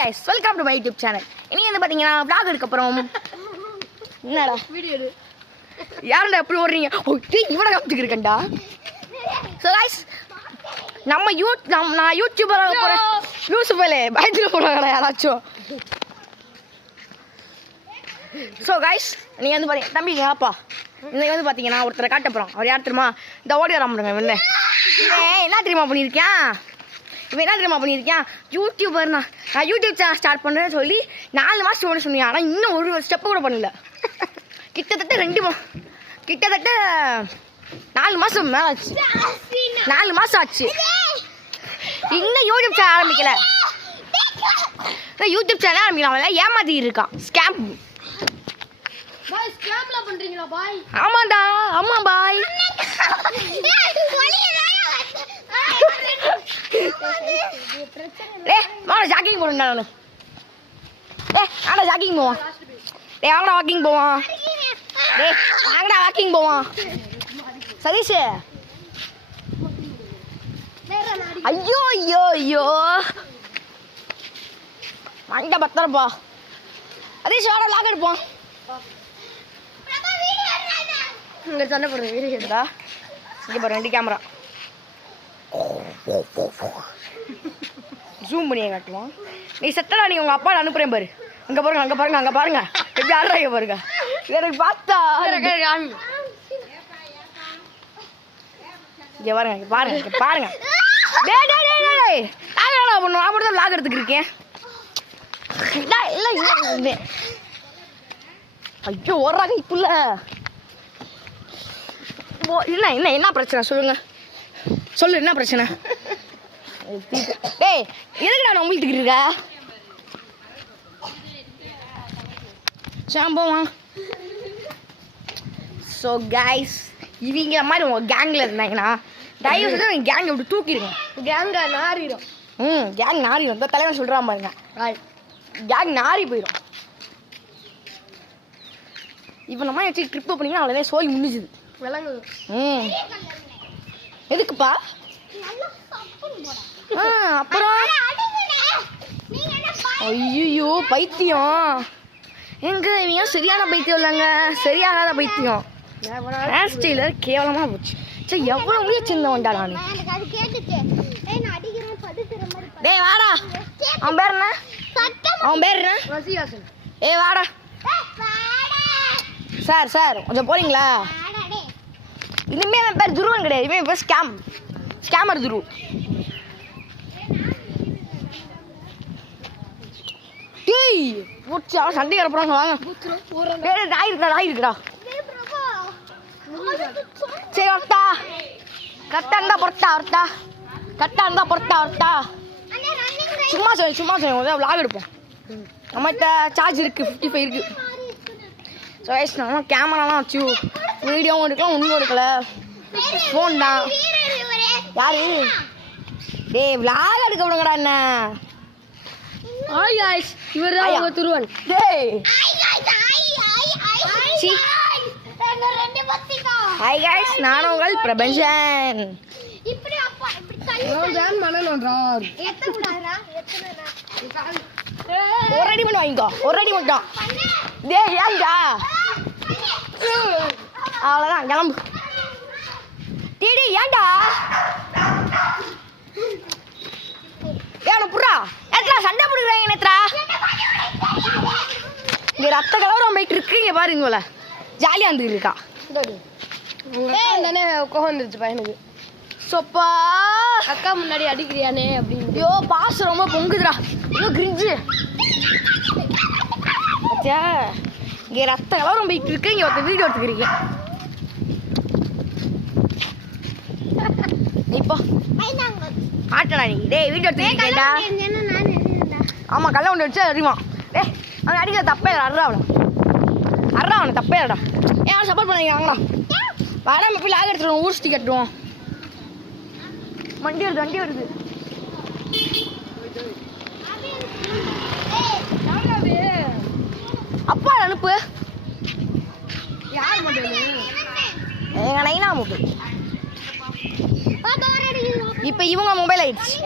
guys, welcome to my YouTube channel. இன்னைக்கு வந்து பாத்தீங்கன்னா vlog எடுக்க போறோம். என்னடா வீடியோ எடு. யாரடா இப்படி ஓடுறீங்க? ஓ, இவன காமிச்சிட்டு இருக்கேன்டா. So guys, நான் யூடியூபர் ஆக போறேன். யூசுஃபலே பயத்துல போறாங்கடா யாராச்சும். So guys, நீங்க வந்து பாத்தீங்க தம்பி வாப்பா. இன்னைக்கு வந்து பாத்தீங்கன்னா ஒருத்தரை காட்ட போறோம். அவர் யார் தெரியுமா? இந்த ஓடி வராமங்க இவனே. என்ன தெரியுமா பண்ணிருக்கேன்? இவன் என்ன தெரியுமா பண்ணியிருக்கேன்? யூடியூபர்ண்ணா, நான் யூடியூப் சேனல் ஸ்டார்ட் பண்ணுறேன்னு சொல்லி 4 மாதம் ஒன்று சொன்னீங்க. ஆனால் இன்னும் ஒரு ஸ்டெப்பு கூட பண்ணல. கிட்டத்தட்ட 4 மாதம் மேலே ஆச்சு. 4 மாதம் ஆச்சு. இன்னும் யூடியூப் சேனல் ஆரம்பிக்கல. யூடியூப் சேனல் ஆரம்பிக்கலாம் ஏமாத்தி இருக்கான். ஸ்கேம். ஆமாண்டா, ஆமா பாய். ஜாக்கிங் போறேன் நான். ஜாக்கிங் போவான். வாங்கடா வாக்கிங் போவான். வாங்கடா வாக்கிங் போவான். சதீஷ், ஐயோ ஐயோ ஐயோ மண்ட பத்திரப்பா. சதீஷ் வாடா லாக் எடுப்போம். இங்க சண்டை போடுற வீடியோ எடுத்தா இங்க பாரு 2 கேமரா. ஜூம் பண்ணி காட்டுவோம். நீ செட்டடா, நீ உங்க அப்பா அனுப்புறேன் பாரு. அங்க பாருங்க, அங்க பாருங்க, அங்க பாருங்க. எப்படி ஆடுறாங்க பாருங்க. எனக்கு பார்த்தா இங்க பாருங்க, இங்க பாருங்க, இங்க பாருங்க. டேய் டேய் டேய் டேய், நான் என்ன பண்ணுவேன்? அப்படிதான் லாக் எடுத்துக்கிட்டு இருக்கேன். இல்ல ஐயோ ஓடுறாங்க இப்ப. இல்ல என்ன பிரச்சனை சொல்லுங்க, சொல்லு என்ன பிரச்சனை? டேய் எதுக்கு நான் உங்களுக்கு இருக்க சாம்பவா? ஸோ கைஸ், இவங்க மாதிரி உங்கள் கேங்கில் இருந்தாங்கன்னா தயவு செஞ்சு உங்கள் கேங்கை விட்டு தூக்கிடுங்க. கேங்கை நாரிடும். கேங் நாரிடும். இந்த தலைவன் சொல்கிறான் பாருங்க, கேங் நாரி போயிடும். இப்போ நம்ம வச்சு ட்ரிப்பு பண்ணிங்கன்னா அவ்வளோதான், சோழி முடிஞ்சுது. விளங்குது. எதுக்குப்பா? அப்புறம் ஐயோ பைத்தியம். எங்க இவங்க சரியான பைத்தியம் இல்லைங்க, சரியாகாத பைத்தியம். ஹேர் ஸ்டைலர் கேவலமா போச்சு. சரி எவ்வளவு முயற்சி இருந்தவன்டா நான். டேய் வாடா. அவன் பேர் என்ன? அவன் பேர் என்ன? ரசிகாசன். ஏய் வாடா. சார் கொஞ்சம் போறீங்களா? இனிமே என் பேர் துருவன் கிடையாது. இவன் பேர் ஸ்கேமர் துரு. டேய் போச்சு, அவன் சண்டை கிடப்புறாங்க. வாங்க. நாய் இருக்குடா. சரி ஒருத்தா கரெக்டா இருந்தா பொறுத்தா. சும்மா சொல்லி விளாக் எடுப்போம். நம்மகிட்ட சார்ஜ் இருக்கு, 55 இருக்கு. ஸோ நம்ம கேமராலாம் வச்சு வீடியோவும் எடுக்கலாம், ஒன்றும் எடுக்கல. ஃபோன் தான். யாரு? டேய் விளாக் எடுக்க விடுங்கடா. என்ன இவர் துருவன். டேய் ஹாய் கைஸ், நான் உங்கள் பிரபஞ்சன். ஒரு அடி மட்டும் வாங்கிக்கோ, ஒரு அடி மட்டும். டேய் ஏன்டா? அவ்வளோதான், கிளம்பு. டேடி ஏன்டா? ஏன் புறா நேத்ரா சண்டை போடுறாங்க. நேத்ரா இங்க ரத்த கலவரம் போயிட்டு இருக்கு. இங்க பாருங்கள ஜாலியா வந்துட்டு இருக்கா. தானே உட்காந்துருச்சு பையனுக்கு. சொப்பா அக்கா முன்னாடி அடிக்கிறியானே அப்படின்னு. ஐயோ பாசம் ரொம்ப பொங்குதுடா. ஐயோ கிரிஞ்சு. பத்தியா இங்க ரத்த கலவரம் போயிட்டு இருக்கு. இங்க ஒருத்த வீடியோ எடுத்துக்கிறீங்க. இப்போ ஆட்டடா நீ. டேய் வீடியோ எடுத்துக்கிட்டா. ஆமா கல்ல ஒன்று வச்சு அறிவா. டேய் அவன் அடிக்கிற தப்பே இல்லை. அறா அவனை தப்பே இல்லடா. ஏன் சப்போர்ட் பண்ணிக்கிறாங்களா? வாடா நம்ம போய் லாக் எடுத்துருவோம். ஊர் சுற்றி கட்டுவோம். வண்டி வருது. அப்பா அனுப்பு. யார் மட்டும் எங்க நைனா மொபைல். இப்போ இவங்க மொபைல் ஆயிடுச்சு.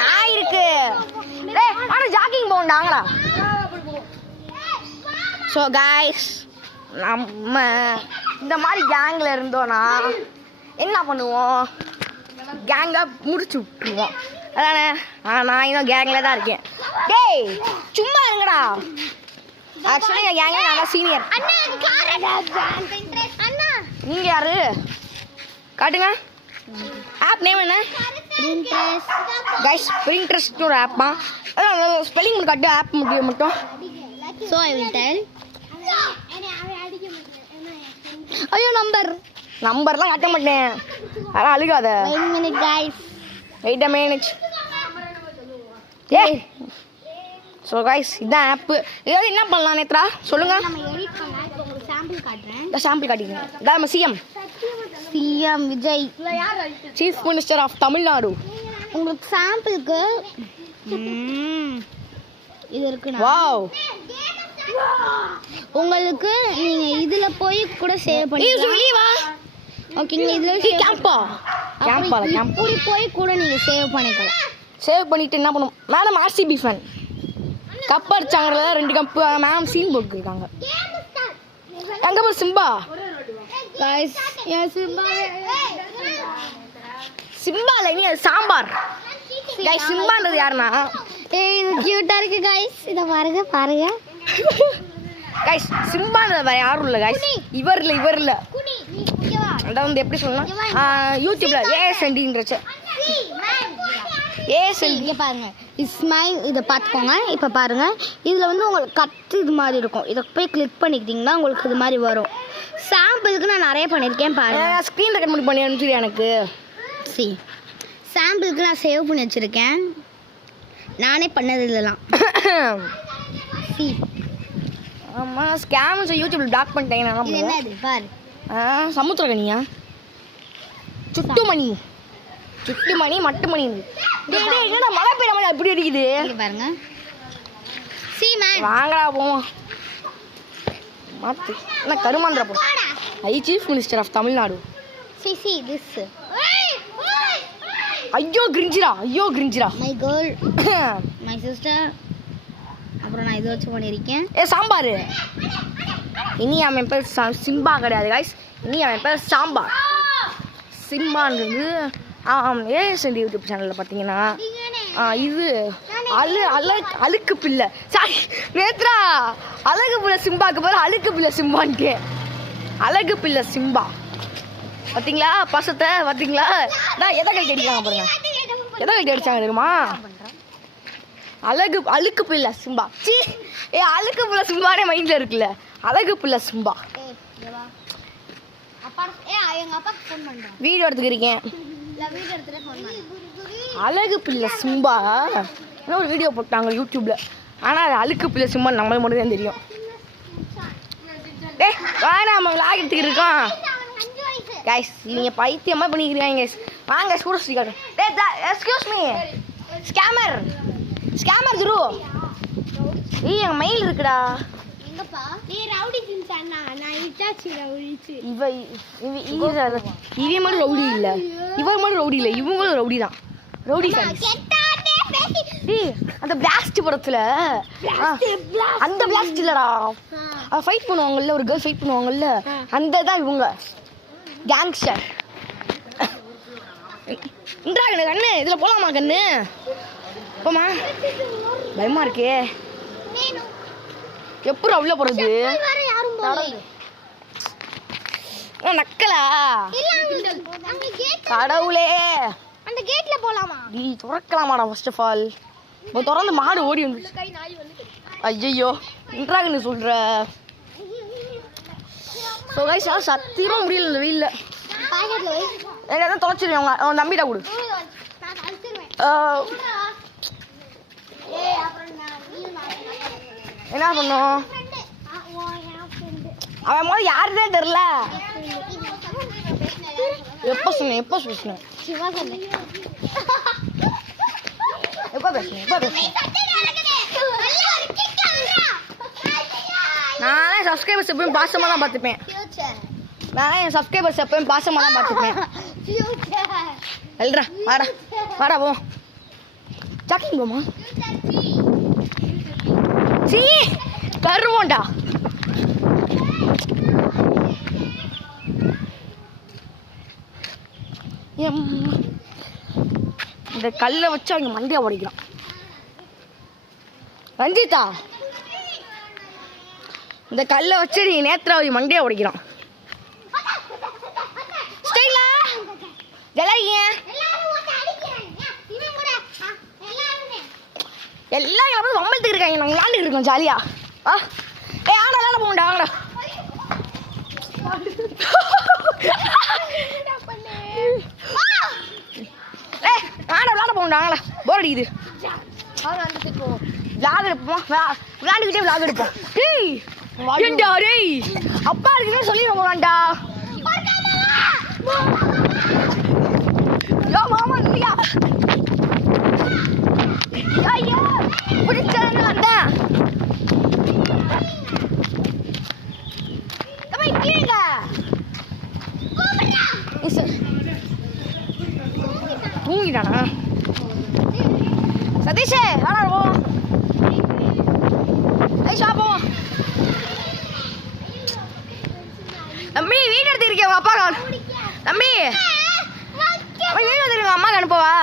நான் இருக்கு. வாங்கடா. ஸோ காய்ஸ், நம்ம இந்த மாதிரி கேங்கில் இருந்தோன்னா என்ன பண்ணுவோம்? கேங்கை முடிச்சு விட்டுருவோம். அதானே? நான் இன்னும் கேங்கில் தான் இருக்கேன். டேய் சும்மா இருங்கடா. ஆக்சுவலி என் கேங்கில் நான் தான் சீனியர். நீங்கள் யாரு காட்டுங்க. ஆப் நேம் என்ன? கைஸ், பிரிண்ட்ரெஸ்ட் ஒரு ஆப் தான். ஸ்பெல்லிங் மட்டும் காட்டு, ஆப் மட்டும். So I will tell. ஐயோ நம்பர்லாம் காட்ட மாட்டேன். அதான் அழுகாத. 1 minute guys. Wait a minute. ஏய் ஸோ கைஸ், இதான் ஆப்பு. ஏதாவது என்ன பண்ணலாம் நேத்ரா சொல்லுங்க. நம்ம எடிட் பண்ணலாம். இப்போ உங்களுக்கு சாம்பிள் காட்டுறேன். இந்த சாம்பிள் காட்டிங்க. இதான் நம்ம CM Vijay, chief minister of Tamil Nadu. உங்களுக்கு சாம்பிளுக்கு இது இருக்குண்ணா. வாவ். உங்களுக்கு நீங்க இதுல போய் கூட சேவ் பண்ணிக்கலாம். ஓகேங்களா? இதுல இப்படி போய் கூட நீங்க சேவ் பண்ணிக்கலாம். சேவ் பண்ணிட்டு என்ன பண்ணும்? மேடம் ஆர்சிபி ஃபேன், கப் அடிச்சாங்கறத 2 கப்பு மேம் சீன் போட்டுருக்காங்க. எங்க போய் சிம்பா? गाइस यहां சிம்பா இல்ல, இது சாம்பார். गाइस சிம்பான்றது யாருன்னா? ஏய் இது கியூட்டா இருக்கு गाइस. இத பாருங்க. गाइस சிம்பான்றது வேற யாரும் இல்ல गाइस. இவர் இல்ல. அத வந்து எப்படி சொல்லலாம்? யூடியூப்ல ஏஎஸ்என்டின்றச்ச இங்க பாருங்க. ஸ்மைல் இத பாத்துக்கோங்க. இப்ப பாருங்க, இதுல வந்து உங்களுக்கு கட் இது மாதிரி இருக்கும். இத போய் கிளிக் பண்ணிக்கிட்டீங்கன்னா உங்களுக்கு இது மாதிரி வரும். சாம்பிளுக்கு நான் நிறைய பண்ணிருக்கேன் பாருங்க. ஸ்கிரீன் ரெக்கார்ட் பண்ணி அனுப்பிச்சு எனக்கு. சாம்பிளுக்கு நான் சேவ் பண்ணி வச்சிருக்கேன். நானே பண்ணது இதெல்லாம். ஆமா, ஸ்கேம்ஸ் யூடியூப்ல பிளாக் பண்ணிட்டேன். நான் இது என்னது பாரு. சமுத்திரகனியா? சுட்டுமணி மட்டுமணி. டேய் என்னடா மழை பெய்யற மாதிரி அப்படி அடிக்குது? இங்க பாருங்க. வாங்கடா போவோம். மாத்து. என்ன கருமாந்திர போ. Chief minister of Tamil Nadu. This. ஐயோ கிரிஞ்சிரா. My girl, my sister. அப்புறம் நான் இத வச்சு பண்ணிருக்கேன். சாம்பார். இனி அவன் பேர் சிம்பா கிடையாது गाइस. இனி அவன் பேர் சாம்பார். சிம்பான்றது ஏஎஸ்என்டி யூடியூப் சேனலில் பார்த்தீங்கன்னா இது அழுக்கு பிள்ளை. சாரி நேத்ரா, அழகு பிள்ளை சிம்பாக்கு பேர் அழுக்கு பிள்ளை சிம்பான்ட்டு. அழகு பிள்ளை சிம்பா பார்த்தீங்களா? பசத்தை பார்த்தீங்களா? நான் எதை கைட்டு அடிக்காங்க பாருங்க. எதை கைட்டு அடிச்சாங்க தெரியுமா? அழுக்கு பிள்ளை சிம்பா. அழுக்கு பிள்ளை சிம்பானே மைண்டில் இருக்குல்ல. அழகு பிள்ளை சிம்பா. வீடியோ எடுத்துக்கிறீங்க. அழகு பிள்ளை சிம்பா ஒரு வீடியோ போட்டாங்க யூடியூப்ல. ஆனால் அது அழுக்கு பிள்ளை சிம்பா நம்மளுக்கு மட்டும் தான் தெரியும். வேணா நம்ம விளாக் எடுத்துக்கிட்டு இருக்கோம் கைஸ். நீங்கள் பைத்தியமாக பண்ணிக்கிறீங்க கைஸ். வாங்க ஸ்டூடெண்ட்ஸ் காட்டும். எக்ஸ்கியூஸ் மீ ஸ்கேமர் துரு. என் மெயில் இருக்குடா. இவன் மட்டும் ரவுடி இல்லை, இவர் மட்டும் ரவுடி இல்லை, இவங்களும் ரவுடி தான். ரவுடி அந்த பிளாஸ்ட் படத்துல அந்த பிளாஸ்ட் இல்லடா, ஃபைட் பண்ணுவாங்கல்ல, ஒரு கேர்ள் ஃபைட் பண்ணுவாங்கல்ல, அந்த தான் இவங்க கேங்ஸ்டர். கண்ணு இதுல போலாமா? கண்ணு போமா? பயமா இருக்கே. எப்படி அவ்வளோ போறது? நக்கலா கடவுளே. அந்த கேட்ல போலாமா? நீ திறக்கலாமாடா? ஃபர்ஸ்ட் ஆஃப் ஆல் திறந்து மாடு ஓடி வந்து. ஐயோ இன்ட்ராகன்னு சொல்ற. ஸோ கைஸ் சத்தியமாக முடியல இந்த வெயில்ல. என்ன தொலைச்சிருவேன். அவன் நம்பிட்டா கொடு. என்ன பண்ணும் அவன் முதல்ல யாருன்னே தெரியல. எப்போ சொன்னேன் நானே சப்ஸ்கிரைபர்ஸ் எப்பயும் பாசமாக தான் பார்த்துப்பேன். எல்ரா வாடா போ. ஜாக்கிங் போமா? இந்த கல்லை வச்சு அவங்க மண்டையை உடைக்கிறான். ரஞ்சிதா, இந்த கல்லை வச்சு நீ நேத்ராவதி மண்டையை உடைக்கிறான். ஸ்டைலா ஜலாரிங்க எல்லாம் எல்லாம் வம்பளத்துக்கு இருக்காங்க. நாங்கள் விளாண்டுட்டு இருக்கோம் ஜாலியா. ஏ ஆடா விளாட போகண்டா ஆடா. ஏ ஆடா விளாட போகண்டா ஆடா. போர் அடிக்குது. விளாட எடுப்போம், விளாண்டுக்கிட்டே விளாட எடுப்போம். டேய் ஏண்டா டேய் அப்பா இருக்குன்னு சொல்லி போகலாம்டா. யோ மாமா இல்லையா ஐயா பிடிச்சாங்க வந்தேன். தூங்கிட்டானா சதீஷே? ஆனா போவோம் போவோம். தம்பி வீடு எடுத்துருக்கேன் உங்க அப்பா தம்பி வீடு எடுத்துருக்க அம்மா அனுப்பவா?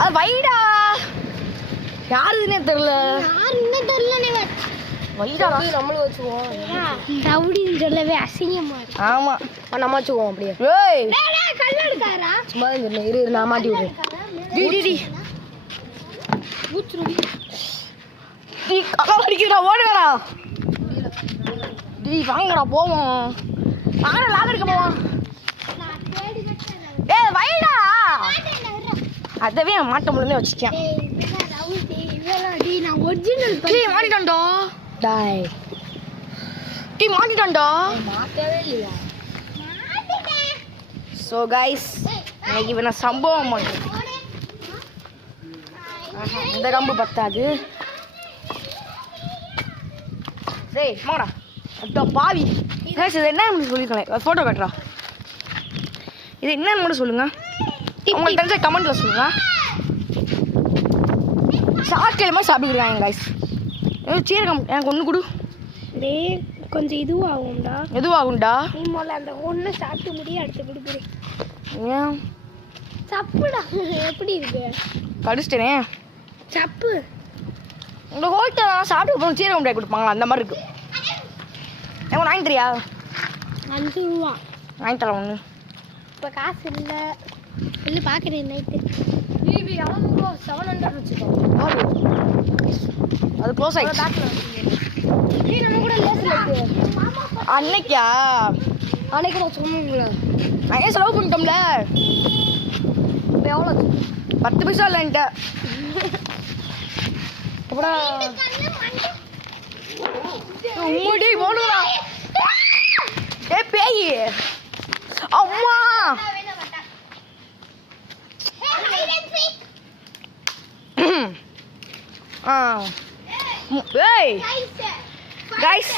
அது வைடா யாருதுன்னே தெரியல. வைடா நம்மளும் வச்சுக்குவோம். ரவுடின்னு சொல்லவே அசிங்கமா. ஆமா நம்ம வச்சுக்குவோம் அப்படியே. ஏய் கல் எடுக்காரா? சும்மா இரு நான் மாட்டி விடுறேன். டி டி டி ஊச்சுடி டி கலா அடிக்கிறா. ஓடுங்கடா டி வாங்கடா போவோம். வாங்கடா லாக் எடுக்க போவோம். ஏய் வைடா அதவே மாட்ட முடியல வச்சிட்டேன். நான் ஒரிஜினல் டி மாட்டிட்டோம்டா. டாய் டி மாட்டிட்டோம்டா. மாட்டவே இல்லையா? ஸோ கைஸ் இன்னைக்கு இவனை சம்பவம் பண்ணு. இந்த கம்பு பத்தாது. டேய் மாடா அட்டா பாவி. இது என்னன்னு சொல்லிருக்கேன். ஃபோட்டோ கட்டுறா. இது என்னன்னு மட்டும் சொல்லுங்க. உங்களுக்கு தெரிஞ்ச கமெண்ட்ல சொல்லுங்க. சாப்பிட்டு மாதிரி சாப்பிட்டுருக்காங்க கைஸ். சீரகம் எனக்கு ஒன்று கொடு. டேய் கொஞ்சம் இதுவாகும்டா. எதுவாகும்டா? நீ முதல்ல அந்த ஒன்று சாப்பிட்டு முடிய அடுத்து கொடுக்குறேன். ஏன் சப்புடா எப்படி இருக்கு? கடிச்சிட்டேனே. சப்பு இந்த ஹோட்டல் சாப்பிட்டு போகணும் சீரகம் மிட்டாய் கொடுப்பாங்களா அந்த மாதிரி இருக்கு. ஏன் வாங்கிட்டுறியா? 5 ரூபா வாங்கித்தரேன் ஒன்று. இப்போ காசு இல்லை இல்லை பார்க்குறேன் நைட்டு. டிவி 700 வச்சுக்கோ. அது க்ளோஸ் ஆயிடுச்சு. நம்ம கூட லேசில் இருக்கு. அன்னைக்கா அன்னைக்கு நான் சொன்னீங்களா? நான் ஏன் செலவு பண்ணிட்டோம்ல. இப்போ எவ்வளோ? 10 பைசா இல்லைன்ட்ட. உம்முடி போடுவா. ஏ பேய் அம்மா. ஏய் கைஸ்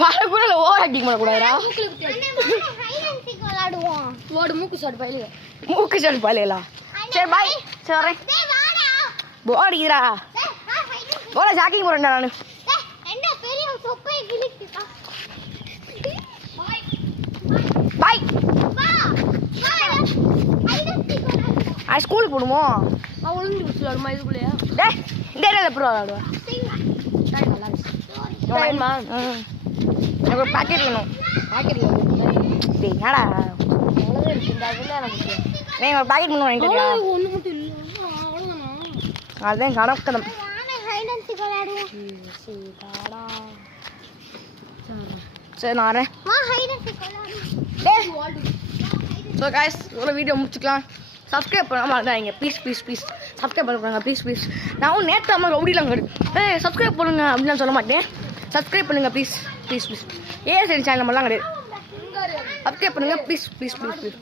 பாரக்கூட ஓவர் ஆக்டிங் பண்ணக்கூடாதுடா. மூக்கு ஷாட் பாயிலா. சரி பாய். சரி போர் அடிக்குதுடா. போல ஜாக்கிங் போறேன்டா நானு. பாய். ஸ்கூலுக்கு போடுமோ? ஒழுங்கு விளாடுமா இதுக்குள்ளேயா? டே இந்த ஏரியாவில் எப்படி விளாடுவா? எனக்கு ஒரு பாக்கெட் வேணும். பாக்கெட் டேய் என்னடா அவ்வளோதான் இருக்கு. இந்த அதுல எனக்கு நீ ஒரு பாக்கெட் பண்ணி வாங்கிட்டு ஒன்று மட்டும் இல்லை. அவ்வளோதானா? அதுதான் கணக்கதம். சரி நான் வரேன். ஸோ காய்ஸ் இவ்வளோ வீடியோ முடிச்சுக்கலாம். சப்ஸ்கிரைப் பண்ணாமல் இருந்தாங்க ப்ளீஸ் ப்ளீஸ் ப்ளீஸ் சப்ஸ்கிரைப் பண்ணுறாங்க ப்ளீஸ் ப்ளீஸ். நான் நேற்று அம்மா ரவுடிலாம் கிடையாது. சப்ஸ்கிரைப் பண்ணுங்க அப்படின்னு சொல்ல மாட்டேன். சப்ஸ்கிரைப் பண்ணுங்கள் ப்ளீஸ் ப்ளீஸ் ப்ளீஸ். சரி சேனல் நம்மளாம் கிடையாது. சப்ஸ்கிரைப் பண்ணுங்கள் ப்ளீஸ் ப்ளீஸ் ப்ளீஸ் ப்ளீஸ்.